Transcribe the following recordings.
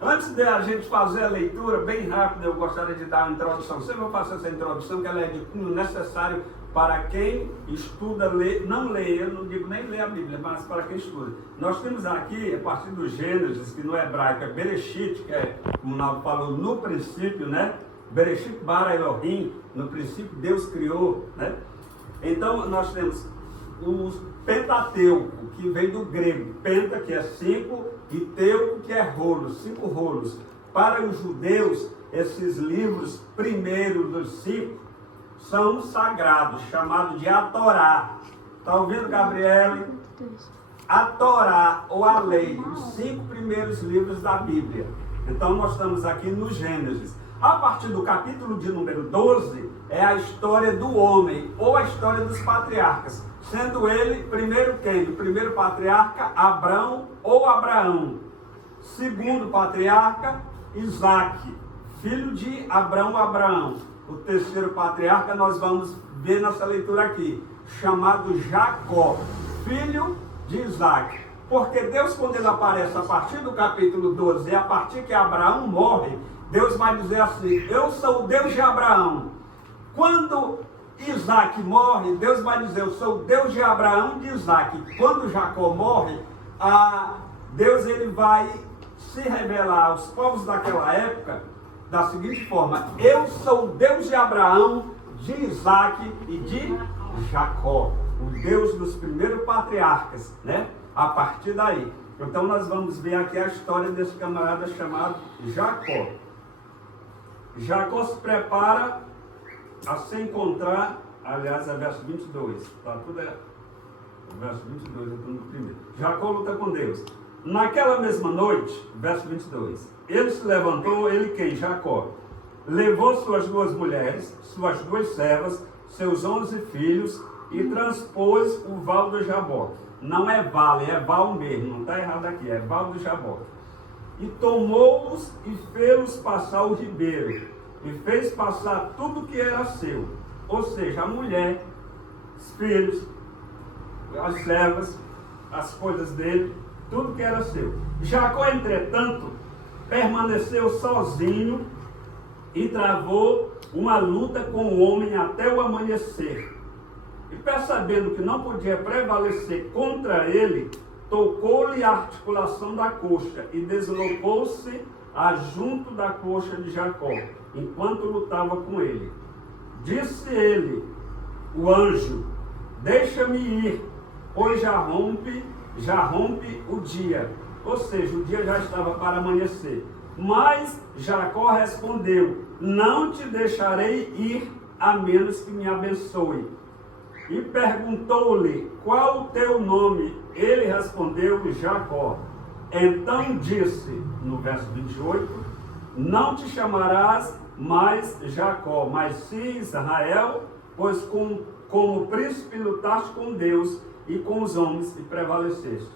Antes de a gente fazer a leitura, bem rápida, eu gostaria de dar uma introdução. Sempre vou fazer essa introdução, que ela é de cunho necessário para quem estuda, não lê, eu não digo nem ler a Bíblia, mas para quem estuda. Nós temos aqui, a partir do Gênesis, que no hebraico é Bereshit, que é, como o Naldo falou, no princípio, né? Bereshit bara Elohim, no princípio Deus criou, né? Então nós temos o Pentateuco, que vem do grego, penta, que é 5, e teuco, que é rolos, 5 rolos. Para os judeus, esses livros primeiros dos 5 são sagrados, chamados de a Torá. Está ouvindo, Gabriele? A Torá, ou a lei, os 5 primeiros livros da Bíblia. Então nós estamos aqui no Gênesis. A partir do capítulo de número 12, é a história do homem, ou a história dos patriarcas. Sendo ele, primeiro quem? O primeiro patriarca, Abrão ou Abraão. Segundo patriarca, Isaque, filho de Abrão ou Abraão. O terceiro patriarca, nós vamos ver nessa leitura aqui, chamado Jacó, filho de Isaque. Porque Deus, quando ele aparece a partir do capítulo 12, e a partir que Abraão morre, Deus vai dizer assim: eu sou o Deus de Abraão. Quando Isaque morre, Deus vai dizer: eu sou o Deus de Abraão e de Isaque. Quando Jacó morre, Deus ele vai se revelar aos povos daquela época da seguinte forma: eu sou o Deus de Abraão, de Isaque e de Jacó. O Deus dos primeiros patriarcas, né? A partir daí. Então nós vamos ver aqui a história desse camarada chamado Jacó. Jacó se prepara a se encontrar, aliás, é verso 22, tá tudo verso 22, eu estou no primeiro. Jacó luta com Deus. Naquela mesma noite, verso 22, ele se levantou, ele quem? Jacó. Levou suas 2 mulheres, suas 2 servas, seus 11 filhos e transpôs o val do Jaboque. Não é vale, é val mesmo, não está errado aqui, é val do Jaboque. E tomou-os e fez-los passar o ribeiro, e fez passar tudo que era seu, ou seja, a mulher, os filhos, as servas, as coisas dele, tudo que era seu. Jacó, entretanto, permaneceu sozinho e travou uma luta com o homem até o amanhecer. E percebendo que não podia prevalecer contra ele, tocou-lhe a articulação da coxa e deslocou-se junto da coxa de Jacó, enquanto lutava com ele. Disse ele, o anjo: deixa-me ir, pois já rompe o dia. Ou seja, o dia já estava para amanhecer. Mas Jacó respondeu: não te deixarei ir, a menos que me abençoe. E perguntou-lhe: qual o teu nome? Ele respondeu: Jacó. Então disse, no verso 28, não te chamarás mais Jacó, mas sim Israel, pois como príncipe lutaste com Deus e com os homens e prevaleceste.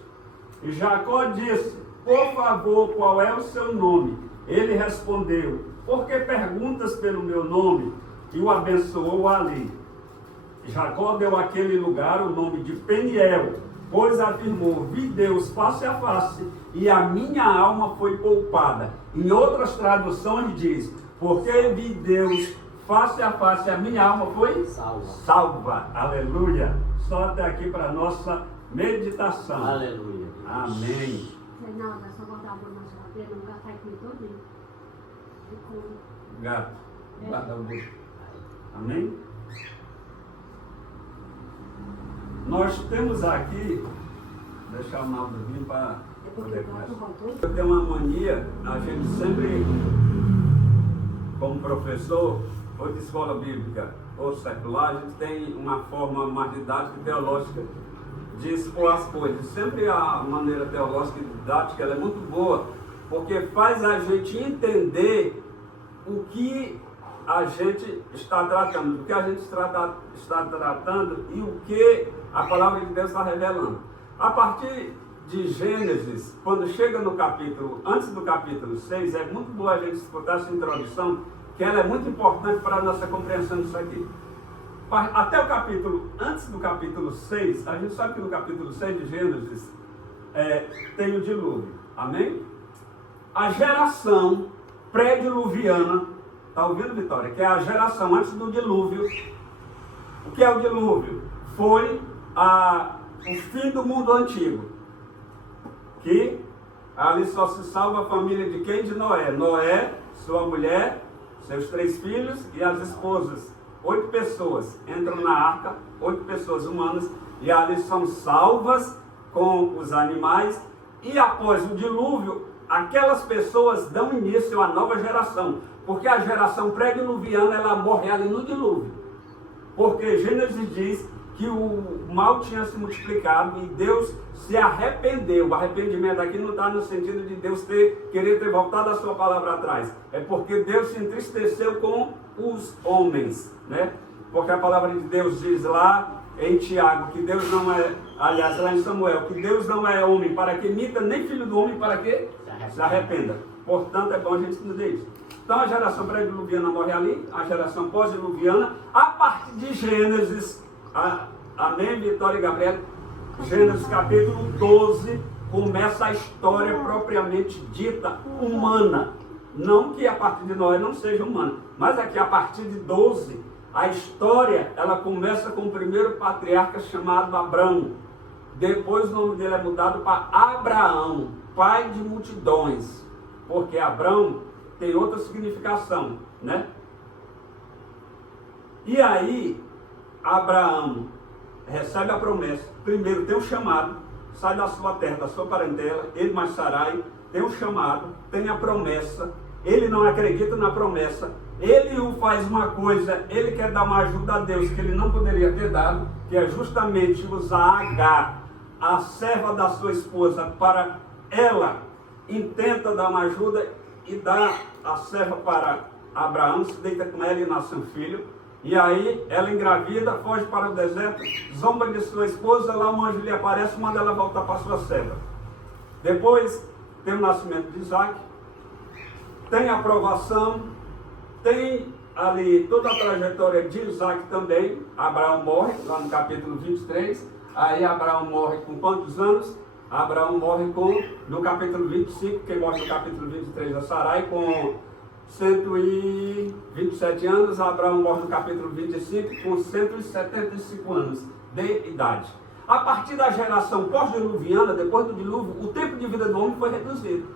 E Jacó disse: por favor, qual é o seu nome? Ele respondeu: por que perguntas pelo meu nome? E o abençoou ali. Jacó deu àquele lugar o nome de Peniel, pois afirmou: vi Deus face a face, e a minha alma foi poupada. Em outras traduções diz: porque vi Deus face a face, a minha alma foi salva. Aleluia. Só até aqui para a nossa meditação. Aleluia. Amém. Reinaldo, é só botar a mão na geladeira, não gastar aqui todinho. Gato, guarda o dedo. Amém? Nós temos aqui, deixar o Naldo vir para poder começar. Eu tenho uma mania, a gente sempre, como professor, ou de escola bíblica, ou secular, a gente tem uma forma mais didática e teológica de expor as coisas. Sempre a maneira teológica e didática ela é muito boa, porque faz a gente entender o que a gente está tratando, o que a gente está tratando e o que a palavra de Deus está revelando. A partir de Gênesis, quando chega no capítulo, antes do capítulo 6, é muito bom a gente escutar essa introdução, que ela é muito importante para a nossa compreensão disso aqui. Até o capítulo, antes do capítulo 6, a gente sabe que no capítulo 6 de Gênesis tem o dilúvio. Amém? a geração pré-diluviana, está ouvindo, Vitória? Que é a geração antes do dilúvio. O que é o dilúvio? Foi o fim do mundo antigo. Que ali só se salva a família de quem? De Noé. Noé, sua mulher, seus 3 filhos e as esposas. 8 pessoas entram na arca, 8 pessoas humanas, e ali são salvas com os animais. E após o dilúvio, aquelas pessoas dão início à nova geração. Porque a geração pré-diluviana, ela morre ali no dilúvio. Porque Gênesis diz que o mal tinha se multiplicado e Deus se arrependeu. O arrependimento aqui não está no sentido de Deus querer ter voltado a sua palavra atrás. É porque Deus se entristeceu com os homens, né? Porque a palavra de Deus diz lá em Tiago que Deus não é, aliás, lá em Samuel, que Deus não é homem para que imita, nem filho do homem para que se arrependa. Portanto, é bom a gente entender isso. Então, a geração pré-diluviana morre ali, a geração pós-diluviana, a partir de Gênesis, amém, Vitória e Gabriel? Gênesis capítulo 12, começa a história propriamente dita humana. Não que a partir de Noé não seja humana, mas é que a partir de 12, a história, ela começa com o primeiro patriarca chamado Abrão. Depois o nome dele é mudado para Abraão, pai de multidões. Porque Abrão tem outra significação, né? E aí, Abraão recebe a promessa. Primeiro tem um chamado, sai da sua terra, da sua parentela, ele mais Sarai, tem um chamado, tem a promessa. Ele não acredita na promessa, ele faz uma coisa, ele quer dar uma ajuda a Deus que ele não poderia ter dado, que é justamente usar Agar, a serva da sua esposa, para ela intenta dar uma ajuda e dá a serva para Abraão, se deita com ela e nasce um filho. E aí ela engravida, foge para o deserto, zomba de sua esposa, lá um anjo lhe aparece, manda ela voltar para sua serva. Depois tem o nascimento de Isaac, tem a aprovação, tem ali toda a trajetória de Isaac também. Abraão morre, lá no capítulo 23, aí Abraão morre com quantos anos? Abraão morre no capítulo 25, quem morre no capítulo 23 é Sarai, com 127 anos. Abraão morre no capítulo 25, com 175 anos de idade. A partir da geração pós-diluviana, depois do dilúvio, o tempo de vida do homem foi reduzido,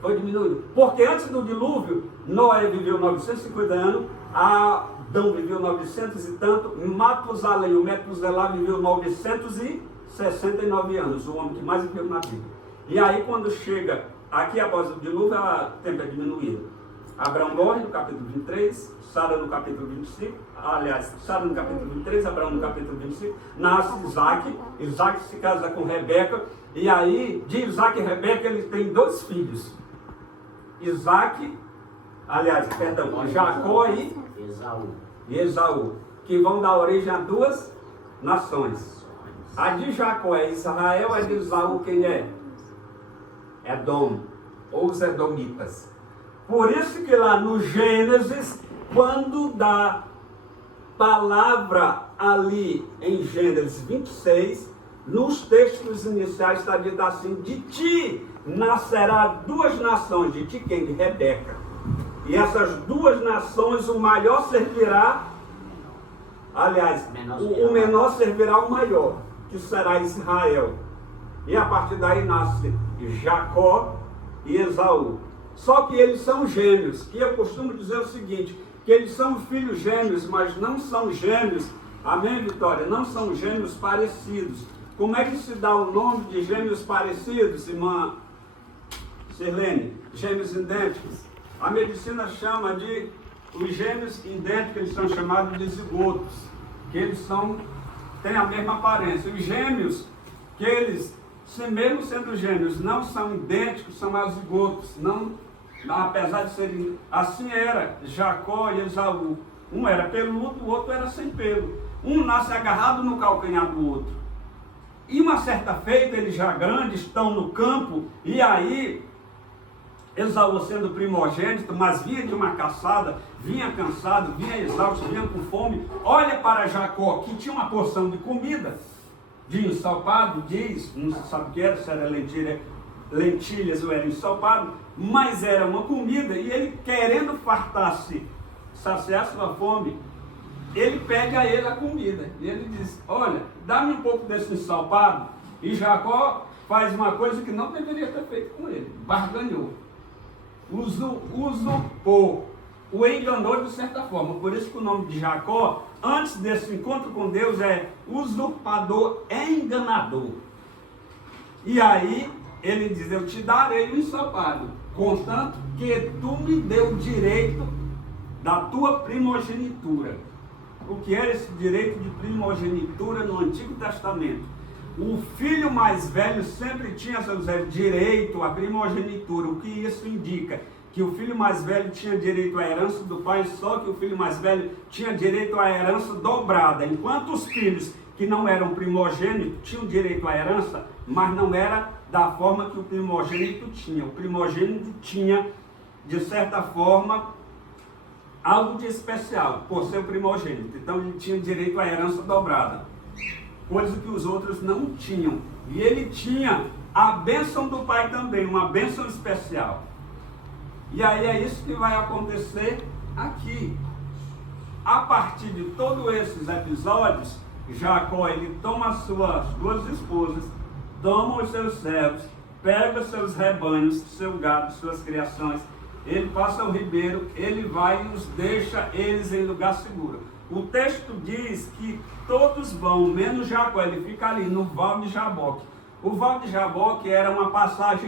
foi diminuído. Porque antes do dilúvio, Noé viveu 950 anos, Adão viveu 900 e tanto, Matusalém, o Metuselá, viveu 969 anos, o homem que mais viveu na vida. E aí quando chega aqui após o dilúvio, o tempo é diminuído. Abraão morre no capítulo 23, Sara no capítulo 25, aliás, Sara no capítulo 23, Abraão no capítulo 25, nasce Isaac, Isaac se casa com Rebeca, e aí de Isaac e Rebeca ele tem 2 filhos, Jacó e Esaú, que vão dar origem a 2 nações. A de Jacó é Israel, a de Esaú quem é? Edom, ou os edomitas. Por isso que lá no Gênesis, quando dá palavra ali em Gênesis 26, nos textos iniciais está dito assim: de ti nascerá 2 nações, de ti quem? De Rebeca. E essas 2 nações, o maior servirá, aliás, o menor servirá ao maior, que será Israel. E a partir daí nasce Jacó e Esaú. Só que eles são gêmeos, e eu costumo dizer o seguinte, que eles são filhos gêmeos, mas não são gêmeos, amém, Vitória? Não são gêmeos parecidos. Como é que se dá o nome de gêmeos parecidos, irmã Sirlene? Gêmeos idênticos. A medicina chama de, os gêmeos idênticos, eles são chamados de zigotos, que eles têm a mesma aparência. Os gêmeos, que eles, mesmo sendo gêmeos, não são idênticos, são azigotos, apesar de serem, assim era Jacó e Esaú. Um era peludo, o outro era sem pelo. Um nasce agarrado no calcanhar do outro. E uma certa feita, eles já grandes, estão no campo, e aí, Esaú sendo primogênito, mas vinha de uma caçada, vinha cansado, vinha exausto, vinha com fome, olha para Jacó, que tinha uma porção de comida, de ensopado, diz, não se sabe o que era, se era lentilha lentilhas ou era ensopado, mas era uma comida, e ele querendo fartar-se, saciar sua fome, ele pede a ele a comida. E ele diz, olha, dá-me um pouco desse ensopado. E Jacó faz uma coisa que não deveria ter feito com ele, barganhou, usurpou, o enganou de certa forma. Por isso que o nome de Jacó, antes desse encontro com Deus, é usurpador, enganador. E aí ele diz, eu te darei o ensopado, contanto que tu me deu o direito da tua primogenitura. O que era esse direito de primogenitura no Antigo Testamento? O filho mais velho sempre tinha seu direito à primogenitura. O que isso indica? Que o filho mais velho tinha direito à herança do pai, só que o filho mais velho tinha direito à herança dobrada. Enquanto os filhos que não eram primogênitos tinham direito à herança, mas não era da forma que o primogênito tinha. O primogênito tinha, de certa forma, algo de especial, por ser o primogênito. Então ele tinha direito à herança dobrada, coisa que os outros não tinham. E ele tinha a bênção do pai também, uma bênção especial. E aí é isso que vai acontecer aqui. A partir de todos esses episódios, Jacó, ele toma as suas duas esposas, toma os seus servos, pega os seus rebanhos, seu gado, suas criações, ele passa o ribeiro, ele vai e os deixa eles em lugar seguro. O texto diz que todos vão, menos Jacó, ele fica ali no Val de Jaboque. O Val de Jaboque era uma passagem